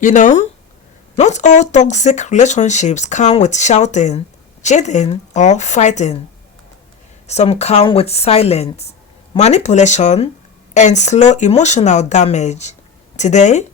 You know, not all toxic relationships come with shouting, cheating, or fighting. Some come with silence, manipulation, and slow emotional damage. Today,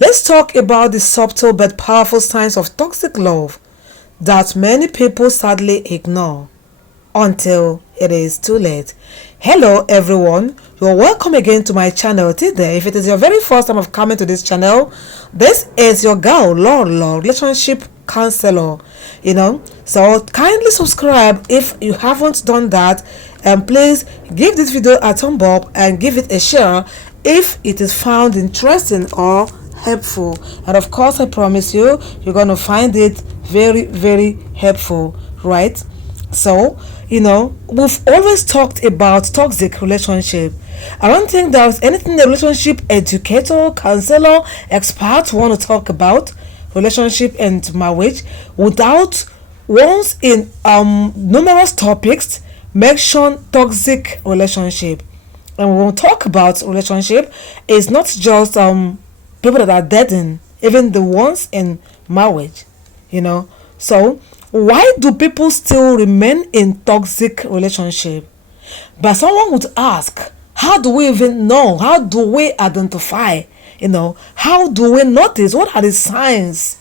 let's talk about the subtle but powerful signs of toxic love that many people sadly ignore until it is too late. Hello everyone, you're welcome again to my channel. Today, if it is your very first time of coming to this channel, this is your girl Lord relationship counselor. So kindly subscribe if you haven't done that, and please give this video a thumb up and give it a share if it is found interesting or helpful. And of course, I promise you're gonna find it very helpful, right? So, we've always talked about toxic relationship. I don't think there's anything a relationship educator, counselor, expert want to talk about relationship and marriage without once in numerous topics mention toxic relationship. And when we talk about relationship, it's not just people that are dating, even the ones in marriage, So why do people still remain in toxic relationship? But someone would ask, how do we even know? How do we identify? How do we notice? What are the signs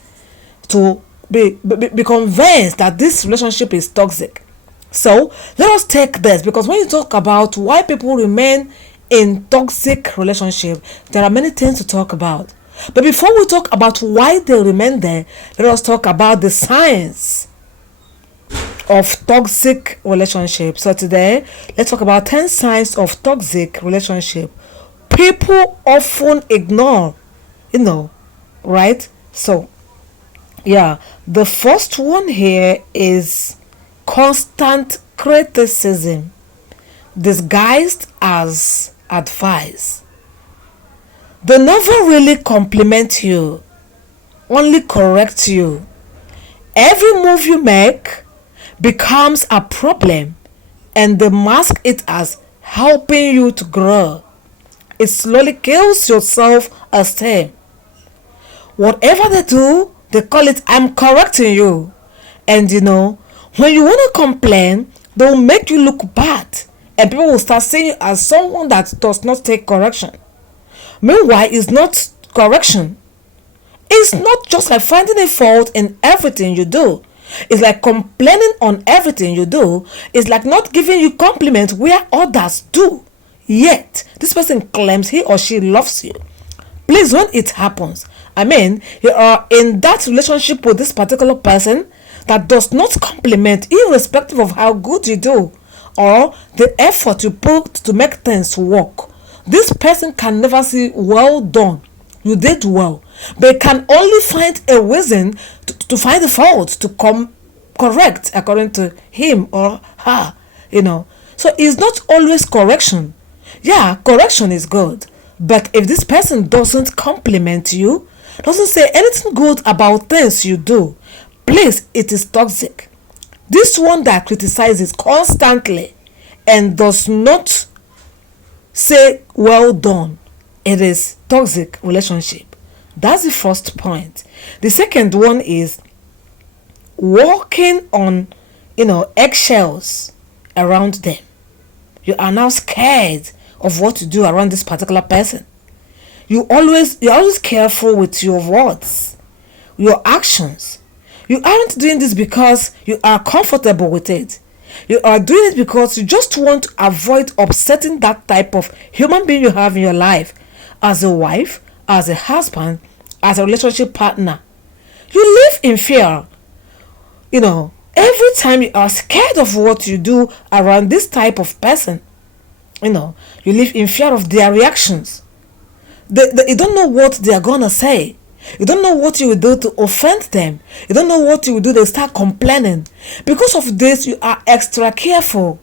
to be convinced that this relationship is toxic? So let us take this, because when you talk about why people remain in toxic relationship, there are many things to talk about. But before we talk about why they remain there, let us talk about the signs of toxic relationship. So today, let's talk about 10 signs of toxic relationship people often ignore, right? So, the first one here is constant criticism disguised as advice. They never really compliment you, only correct you. Every move you make becomes a problem, and they mask it as helping you to grow. It slowly kills your self-esteem. Whatever they do, they call it "I'm correcting you." And when you want to complain, they will make you look bad, and people will start seeing you as someone that does not take correction. Meanwhile, it's not correction. It's not just like finding a fault in everything you do. It's like complaining on everything you do. It's like not giving you compliments where others do. Yet, this person claims he or she loves you. Please, when it happens, you are in that relationship with this particular person that does not compliment, irrespective of how good you do or the effort you put to make things work. This person can never say, "Well done, you did well," but can only find a reason to find the fault to correct according to him or her. So it's not always correction. Yeah, correction is good, but if this person doesn't compliment you, doesn't say anything good about things you do, please, it is toxic. This one that criticizes constantly and does not say "well done," it is toxic relationship. That's the first point. The second one is walking on eggshells around them. You are now scared of what to do around this particular person. You're always careful with your words, your actions. You aren't doing this because you are comfortable with it. You are doing it because you just want to avoid upsetting that type of human being you have in your life, as a wife, as a husband, as a relationship partner. You live in fear. Every time you are scared of what you do around this type of person, you live in fear of their reactions. You don't know what they are gonna say. You don't know what you will do to offend them. You don't know what you will do. They start complaining. Because of this, you are extra careful.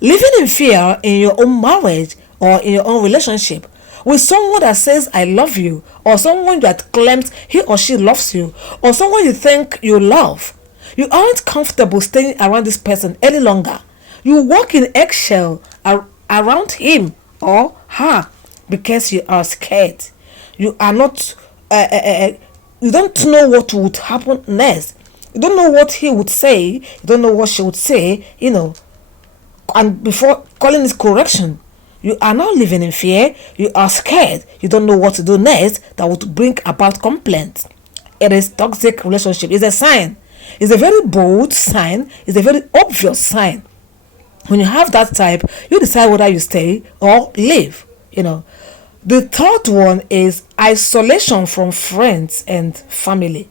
Living in fear in your own marriage or in your own relationship with someone that says "I love you," or someone that claims he or she loves you, or someone you think you love, you aren't comfortable staying around this person any longer. You walk in eggshell around him or her because you are scared. You are not you don't know what would happen next. You don't know what he would say. You don't know what she would say, and before calling it correction, you are now living in fear. You are scared. You don't know what to do next that would bring about complaints. It is toxic relationship. It's a sign. It's a very bold sign. It's a very obvious sign. When you have that type, you decide whether you stay or leave. The third one is isolation from friends and family.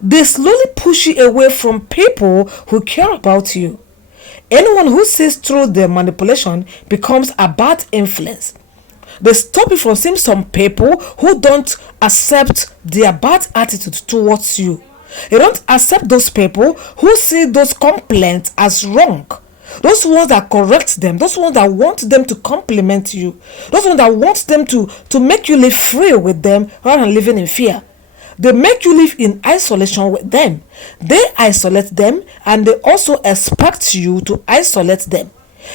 They slowly push you away from people who care about you. Anyone who sees through their manipulation becomes a bad influence. They stop you from seeing some people who don't accept their bad attitude towards you. They don't accept those people who see those complaints as wrong. Those ones that correct them, those ones that want them to compliment you, those ones that want them to make you live free with them rather than living in fear. They make you live in isolation with them. They isolate them and they also expect you to isolate them.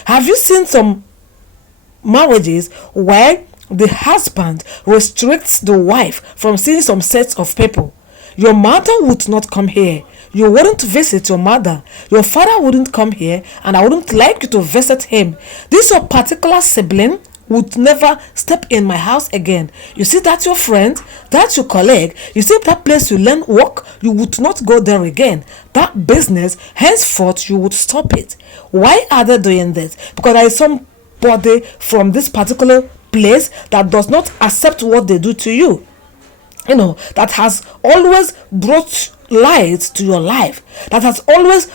Have you seen some marriages where the husband restricts the wife from seeing some sets of people? Your mother would not come here. You wouldn't visit your mother. Your father wouldn't come here, and I wouldn't like you to visit him. This your particular sibling would never step in my house again. You see, that's your friend, that's your colleague. You see, that place you learn work, you would not go there again. That business, henceforth, you would stop it. Why are they doing this? Because there is somebody from this particular place that does not accept what they do to you. That has always brought light to your life, that has always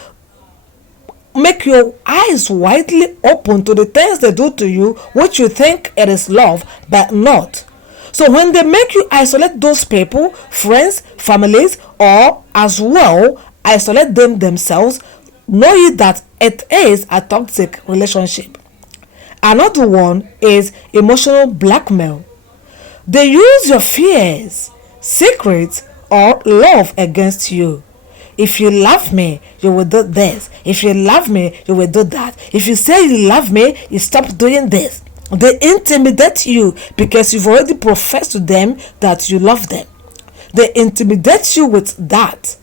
make your eyes widely open to the things they do to you, which you think it is love, but not. So when they make you isolate those people, friends, families, or as well isolate them themselves, know that it is a toxic relationship. Another one is emotional blackmail. They use your fears, secrets, or love against you. If you love me, you will do this. If you love me, you will do that. If you say you love me, you stop doing this. They intimidate you because you've already professed to them that you love them. They intimidate you with that.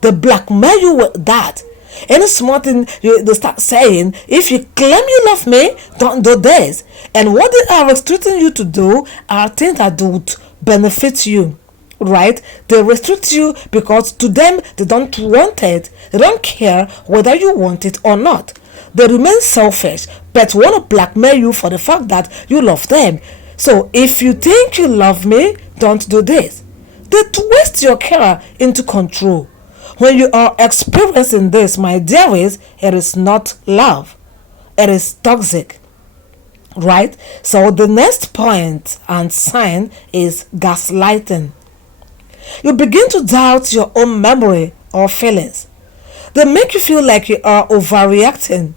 They blackmail you with that. Any small thing they start saying, if you claim you love me, don't do this. And what they are restricting you to do are things that would benefit you. Right? They restrict you because to them they don't want it. They don't care whether you want it or not. They remain selfish but want to blackmail you for the fact that you love them. So if you think you love me, don't do this. They twist your care into control. When you are experiencing this, my dearies, it is not love. It is toxic. Right? So the next point and sign is gaslighting. You begin to doubt your own memory or feelings. They make you feel like you are overreacting,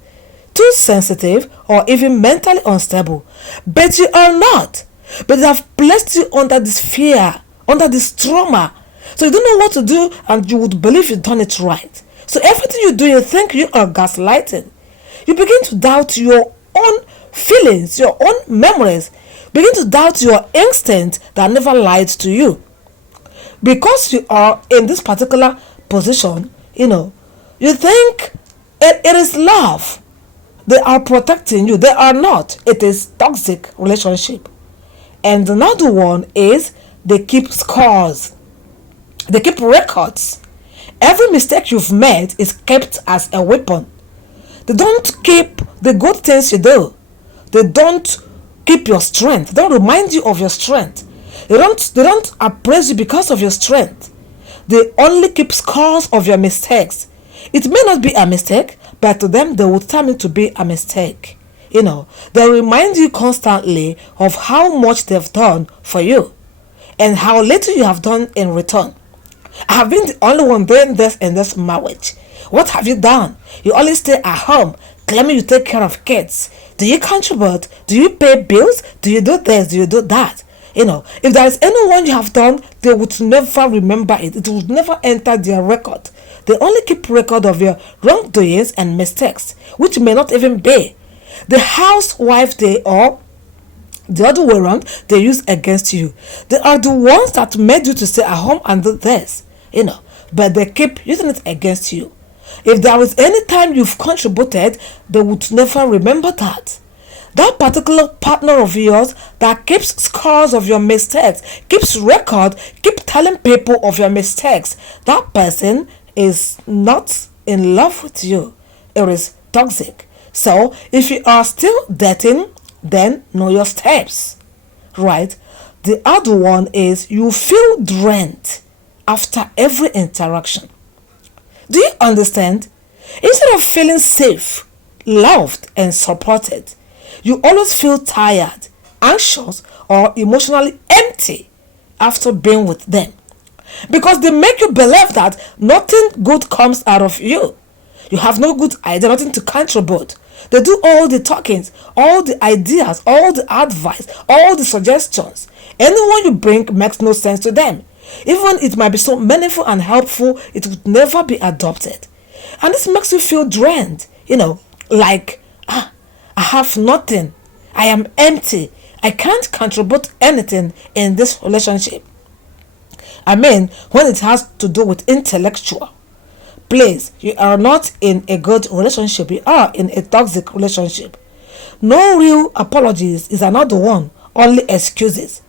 too sensitive, or even mentally unstable. But you are not. But they have placed you under this fear, under this trauma. So you don't know what to do and you would believe you've done it right. So everything you do, you think you are gaslighting. You begin to doubt your own feelings, your own memories. Begin to doubt your instinct that never lied to you. Because you are in this particular position, you think it is love. They are protecting you. They are not. It is toxic relationship. And another one is they keep scores. They keep records. Every mistake you've made is kept as a weapon. They don't keep the good things you do. They don't keep your strength. They don't remind you of your strength. They don't appraise you because of your strength. They only keep scores of your mistakes. It may not be a mistake, but to them they will determine it to be a mistake. They remind you constantly of how much they've done for you and how little you have done in return. I have been the only one doing this in this marriage. What have you done? You always stay at home, claiming you take care of kids. Do you contribute? Do you pay bills? Do you do this? Do you do that? If there is anyone you have done, they would never remember it. It would never enter their record. They only keep record of your wrongdoings and mistakes, which may not even be. The housewife they are, The other way around, they use against you. They are the ones that made you to stay at home and do this, but they keep using it against you. If there was any time you've contributed, they would never remember that. That particular partner of yours that keeps scores of your mistakes, keeps record, keep telling people of your mistakes, that person is not in love with you. It is toxic. So if you are still dating, then know your steps, right? The other one is you feel drained after every interaction. Do you understand? Instead of feeling safe, loved, and supported, you always feel tired, anxious, or emotionally empty after being with them. Because they make you believe that nothing good comes out of you. You have no good idea, nothing to contribute. They do all the talkings, all the ideas, all the advice, all the suggestions. Anyone you bring makes no sense to them. Even it might be so meaningful and helpful, it would never be adopted. And this makes you feel drained, like, I have nothing. I am empty. I can't contribute anything in this relationship. I mean, when it has to do with intellectual, please, you are not in a good relationship. You are in a toxic relationship. No real apologies is another one, only excuses.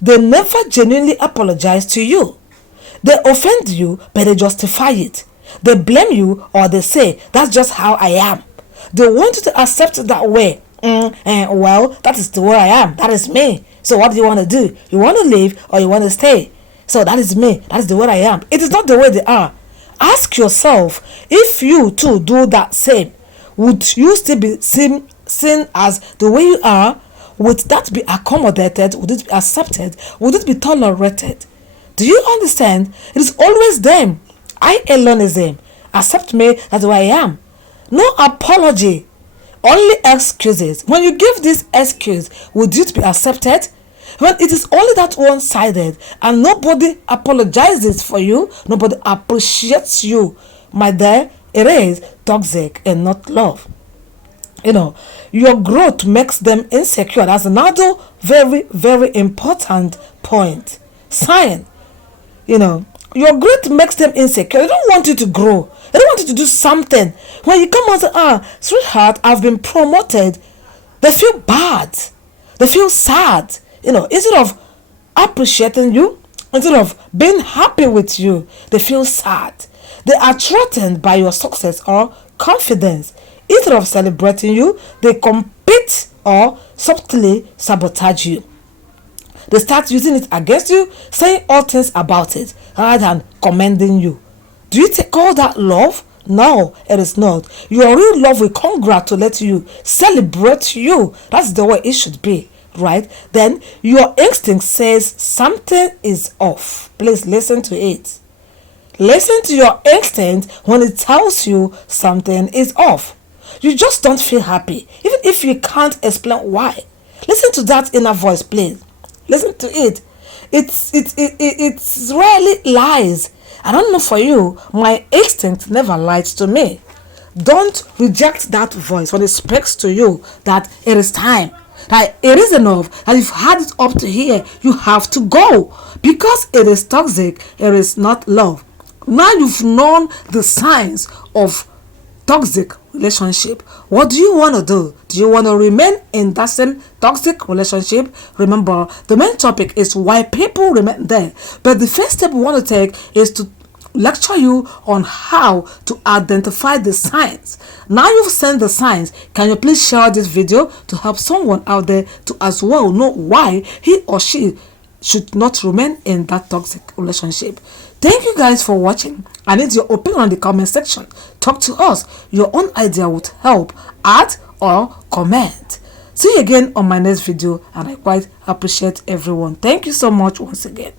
They never genuinely apologize to you. They offend you, but they justify it. They blame you, or they say, that's just how I am. They want you to accept it that way. Well, that is the way I am. That is me. So what do you want to do? You want to leave or you want to stay? So that is me. That is the way I am. It is not the way they are. Ask yourself, if you too do that same, would you still be seen as the way you are? Would that be accommodated? Would it be accepted? Would it be tolerated? Do you understand? It is always them. I alone is them. Accept me, that's the way I am. No apology. Only excuses. When you give this excuse, would it be accepted? When it is only that one-sided and nobody apologizes for you, nobody appreciates you, my dear, it is toxic and not love. Your growth makes them insecure. That's another very, very important point. Sign. Your growth makes them insecure. They don't want you to grow. They don't want you to do something. When you come out and say, sweetheart, I've been promoted, they feel bad. They feel sad. Instead of appreciating you, instead of being happy with you, they feel sad. They are threatened by your success or confidence. Instead of celebrating you, they compete or subtly sabotage you. They start using it against you, saying all things about it, rather than commending you. Do you take all that love? No, it is not. Your real love will congratulate you, celebrate you. That's the way it should be, right? Then your instinct says something is off. Please listen to it. Listen to your instinct when it tells you something is off. You just don't feel happy, even if you can't explain why. Listen to that inner voice, please. Listen to it. It's rarely lies. I don't know for you, my instinct never lies to me. Don't reject that voice when it speaks to you that it is time, that it is enough, that you've had it up to here, you have to go. Because it is toxic, it is not love. Now you've known the signs of toxic relationship. What do you want to do? Do you want to remain in that same toxic relationship? Remember, the main topic is why people remain there. But the first step we want to take is to lecture you on how to identify the signs. Now you've seen the signs, can you please share this video to help someone out there to as well know why he or she should not remain in that toxic relationship. Thank you guys for watching. I need your opinion on the comment section. Talk to us. Your own idea would help. Add or comment. See you again on my next video, and I quite appreciate everyone. Thank you so much once again.